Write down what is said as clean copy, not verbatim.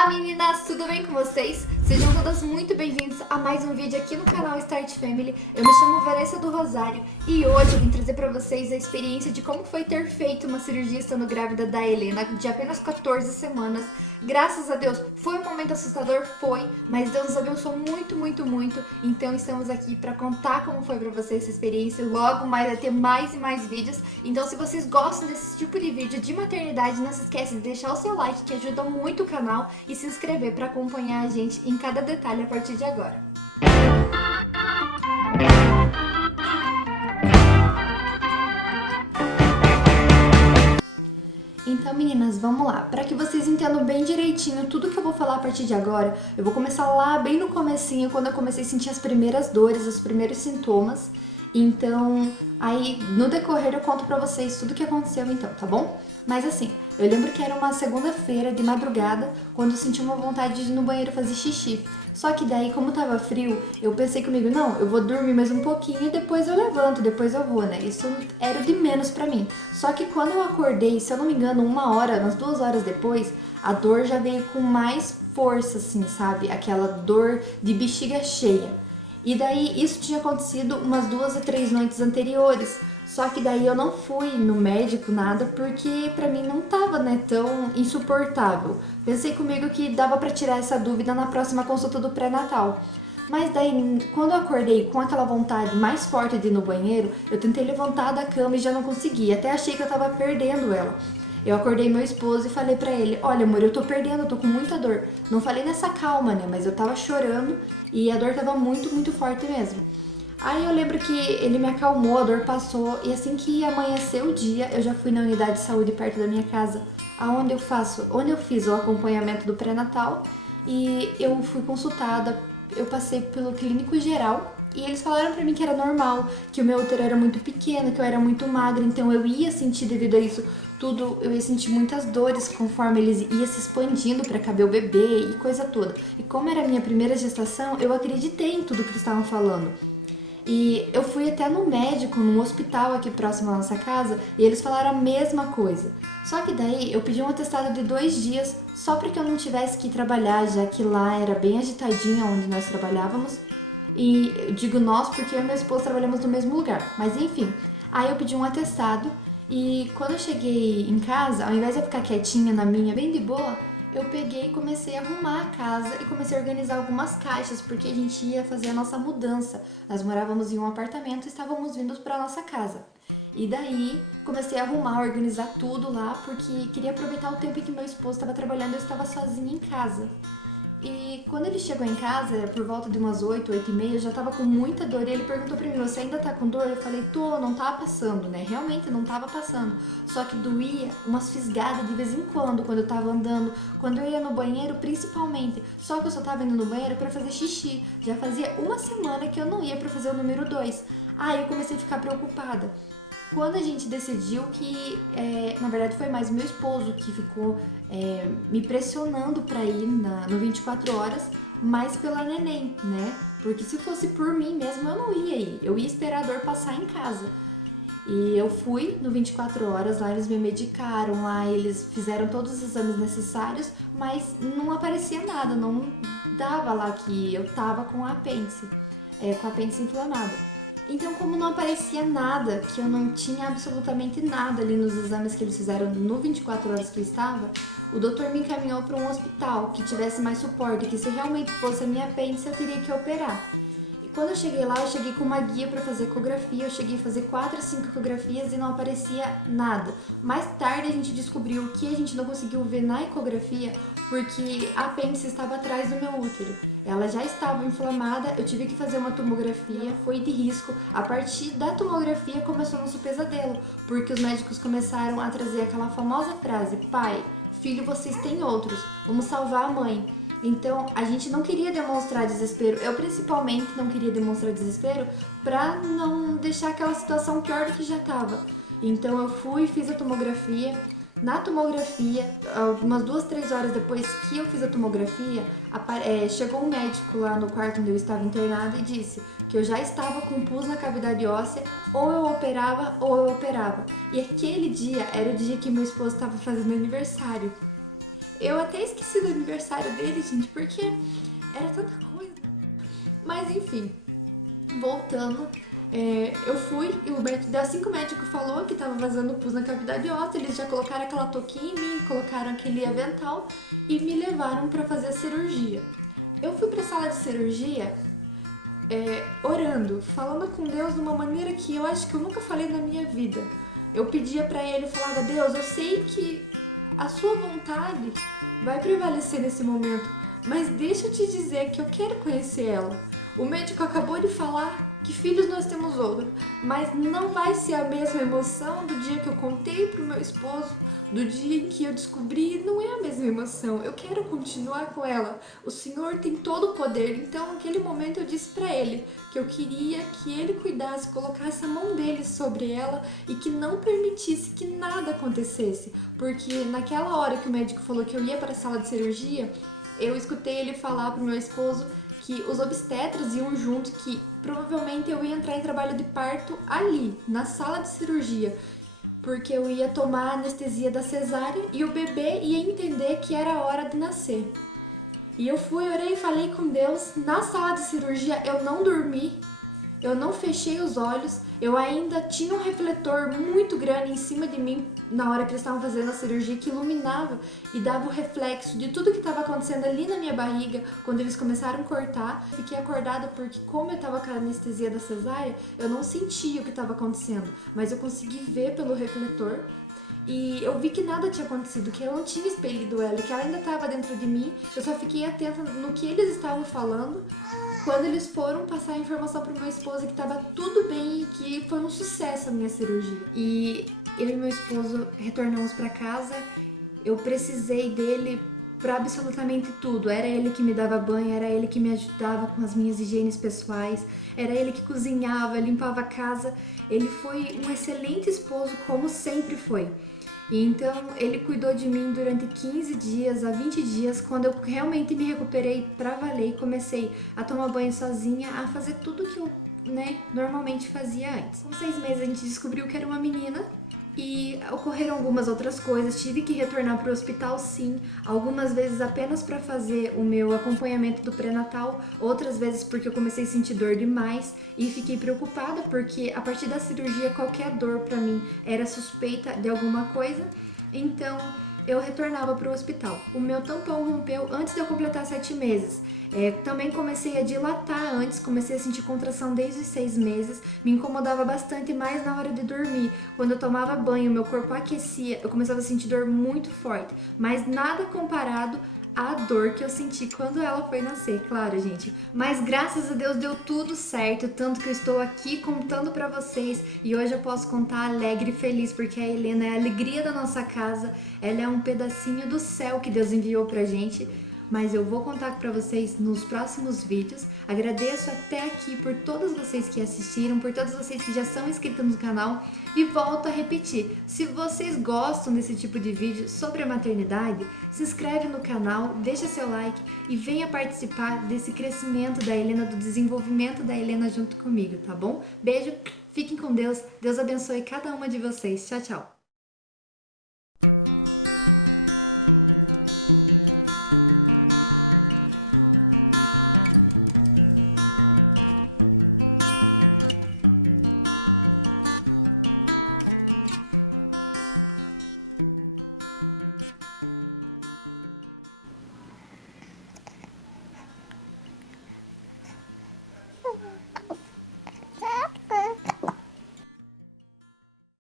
Olá meninas, tudo bem com vocês? Sejam todas muito bem-vindas a mais um vídeo aqui no canal Start Family. Eu me chamo Vanessa do Rosário e hoje eu vim trazer pra vocês a experiência de como foi ter feito uma cirurgia estando grávida da Helena de apenas 14 semanas. Graças a Deus, foi um momento assustador, foi, mas Deus nos abençoou muito, muito, muito. Então estamos aqui pra contar como foi pra vocês essa experiência. Logo mais vai ter mais e mais vídeos. Então se vocês gostam desse tipo de vídeo de maternidade, não se esquece de deixar o seu like, que ajuda muito o canal, e se inscrever pra acompanhar a gente em cada detalhe a partir de agora. Então meninas, vamos lá. Para que vocês entendam bem direitinho tudo que eu vou falar a partir de agora, eu vou começar lá bem no comecinho, quando eu comecei a sentir as primeiras dores, os primeiros sintomas. Então, aí no decorrer eu conto pra vocês tudo o que aconteceu então, tá bom? Mas assim, eu lembro que era uma segunda-feira de madrugada, quando eu senti uma vontade de ir no banheiro fazer xixi. Só que daí, como tava frio, eu pensei comigo, não, eu vou dormir mais um pouquinho e depois eu levanto, depois eu vou, né? Isso era o de menos pra mim. Só que quando eu acordei, se eu não me engano, 1 hora, umas 2 horas depois, a dor já veio com mais força, assim, sabe? Aquela dor de bexiga cheia. E daí, isso tinha acontecido umas 2 a 3 noites anteriores. Só que daí eu não fui no médico, nada, porque pra mim não tava, né, tão insuportável. Pensei comigo que dava pra tirar essa dúvida na próxima consulta do pré-natal. Mas daí, quando eu acordei com aquela vontade mais forte de ir no banheiro, eu tentei levantar da cama e já não consegui. Até achei que eu tava perdendo ela. Eu acordei meu esposo e falei pra ele, olha amor, eu tô perdendo, eu tô com muita dor. Não falei nessa calma, né, mas eu tava chorando e a dor tava muito, muito forte mesmo. Aí eu lembro que ele me acalmou, a dor passou e assim que amanheceu o dia, eu já fui na unidade de saúde perto da minha casa, onde eu fiz o acompanhamento do pré-natal e eu fui consultada, eu passei pelo clínico geral e eles falaram pra mim que era normal, que o meu útero era muito pequeno, que eu era muito magra, então eu ia sentir devido a isso tudo, eu ia sentir muitas dores conforme eles ia se expandindo pra caber o bebê e coisa toda. E como era a minha primeira gestação, eu acreditei em tudo que eles estavam falando. E eu fui até no médico, num hospital aqui próximo à nossa casa, e eles falaram a mesma coisa. Só que daí eu pedi um atestado de 2 dias, só para que eu não tivesse que ir trabalhar, já que lá era bem agitadinho onde nós trabalhávamos. E eu digo nós porque eu e meu esposo trabalhamos no mesmo lugar. Mas enfim, aí eu pedi um atestado e quando eu cheguei em casa, ao invés de eu ficar quietinha na minha, bem de boa, eu peguei e comecei a arrumar a casa e comecei a organizar algumas caixas, porque a gente ia fazer a nossa mudança. Nós morávamos em um apartamento e estávamos vindo para nossa casa. E daí comecei a arrumar, organizar tudo lá, porque queria aproveitar o tempo em que meu esposo estava trabalhando e eu estava sozinha em casa. E quando ele chegou em casa, por volta de umas 8, 8 e meia, eu já tava com muita dor e ele perguntou pra mim, você ainda tá com dor? Eu falei, tô, não tava passando, né? Realmente não tava passando. Só que doía umas fisgadas de vez em quando eu tava andando, quando eu ia no banheiro, principalmente. Só que eu só tava indo no banheiro pra fazer xixi. Já fazia uma semana que eu não ia pra fazer o número 2. Aí eu comecei a ficar preocupada. Quando a gente decidiu que, na verdade foi mais meu esposo que ficou me pressionando pra ir no 24 horas, mais pela neném, né? Porque se fosse por mim mesmo, eu não ia ir. Eu ia esperar a dor passar em casa. E eu fui no 24 horas, lá eles me medicaram, lá eles fizeram todos os exames necessários, mas não aparecia nada, não dava lá que eu tava com apêndice, com a apêndice inflamada. Então, como não aparecia nada, que eu não tinha absolutamente nada ali nos exames que eles fizeram no 24 horas que eu estava, o doutor me encaminhou para um hospital que tivesse mais suporte, que se realmente fosse a minha apêndice eu teria que operar. E quando eu cheguei lá, eu cheguei com uma guia para fazer ecografia, eu cheguei a fazer 4 a 5 ecografias e não aparecia nada. Mais tarde a gente descobriu que a gente não conseguiu ver na ecografia porque a apêndice estava atrás do meu útero. Ela já estava inflamada, eu tive que fazer uma tomografia, foi de risco. A partir da tomografia começou o nosso pesadelo, porque os médicos começaram a trazer aquela famosa frase, pai, filho, vocês têm outros, vamos salvar a mãe. Então, a gente não queria demonstrar desespero, eu principalmente não queria demonstrar desespero pra não deixar aquela situação pior do que já estava. Então eu fui, fiz a tomografia. Na tomografia, umas 2, 3 horas depois que eu fiz a tomografia, chegou um médico lá no quarto onde eu estava internada e disse que eu já estava com pus na cavidade óssea, ou eu operava ou eu operava. E aquele dia era o dia que meu esposo estava fazendo aniversário. Eu até esqueci do aniversário dele, gente, porque era tanta coisa. Mas enfim, voltando, eu fui e assim que o médico falou que tava vazando pus na cavidade óssea, eles já colocaram aquela touquinha em mim, colocaram aquele avental e me levaram pra fazer a cirurgia. Eu fui pra sala de cirurgia orando, falando com Deus de uma maneira que eu acho que eu nunca falei na minha vida. Eu pedia pra ele, eu falava: Deus, eu sei que a sua vontade vai prevalecer nesse momento, mas deixa eu te dizer que eu quero conhecer ela. O médico acabou de falar que filhos nós temos outro, mas não vai ser a mesma emoção do dia que eu contei pro meu esposo, do dia em que eu descobri, não é a mesma emoção. Eu quero continuar com ela. O Senhor tem todo o poder. Então, naquele momento eu disse pra ele que eu queria que ele cuidasse, colocasse a mão dele sobre ela e que não permitisse que nada acontecesse, porque naquela hora que o médico falou que eu ia para a sala de cirurgia, eu escutei ele falar pro meu esposo que os obstetras iam junto, que provavelmente eu ia entrar em trabalho de parto ali, na sala de cirurgia, porque eu ia tomar a anestesia da cesárea e o bebê ia entender que era a hora de nascer. E eu fui, orei e falei com Deus. Na sala de cirurgia eu não dormi, eu não fechei os olhos, eu ainda tinha um refletor muito grande em cima de mim na hora que eles estavam fazendo a cirurgia, que iluminava e dava o reflexo de tudo que estava acontecendo ali na minha barriga quando eles começaram a cortar. Fiquei acordada porque, como eu estava com a anestesia da cesárea, eu não sentia o que estava acontecendo, mas eu consegui ver pelo refletor. E eu vi que nada tinha acontecido, que eu não tinha expelido ela, que ela ainda estava dentro de mim. Eu só fiquei atenta no que eles estavam falando quando eles foram passar a informação pro meu esposo que estava tudo bem e que foi um sucesso a minha cirurgia. E eu e meu esposo retornamos para casa. Eu precisei dele para absolutamente tudo. Era ele que me dava banho, era ele que me ajudava com as minhas higienes pessoais, era ele que cozinhava, limpava a casa. Ele foi um excelente esposo, como sempre foi. E então ele cuidou de mim durante 15 dias a 20 dias, quando eu realmente me recuperei pra valer e comecei a tomar banho sozinha, a fazer tudo que eu normalmente fazia antes. Com 6 meses a gente descobriu que era uma menina. E ocorreram algumas outras coisas, tive que retornar para o hospital sim, algumas vezes apenas para fazer o meu acompanhamento do pré-natal, outras vezes porque eu comecei a sentir dor demais e fiquei preocupada porque a partir da cirurgia qualquer dor para mim era suspeita de alguma coisa, então eu retornava para o hospital. O meu tampão rompeu antes de eu completar 7 meses. Também comecei a dilatar antes, comecei a sentir contração desde os 6 meses, me incomodava bastante mais na hora de dormir. Quando eu tomava banho, meu corpo aquecia, eu começava a sentir dor muito forte, mas nada comparado à dor que eu senti quando ela foi nascer, claro, gente. Mas graças a Deus deu tudo certo, tanto que eu estou aqui contando pra vocês e hoje eu posso contar alegre e feliz, porque a Helena é a alegria da nossa casa, ela é um pedacinho do céu que Deus enviou pra gente. Mas eu vou contar pra vocês nos próximos vídeos. Agradeço até aqui por todos vocês que assistiram, por todos vocês que já são inscritos no canal. E volto a repetir, se vocês gostam desse tipo de vídeo sobre a maternidade, se inscreve no canal, deixa seu like e venha participar desse crescimento da Helena, do desenvolvimento da Helena junto comigo, tá bom? Beijo, fiquem com Deus, Deus abençoe cada uma de vocês. Tchau, tchau!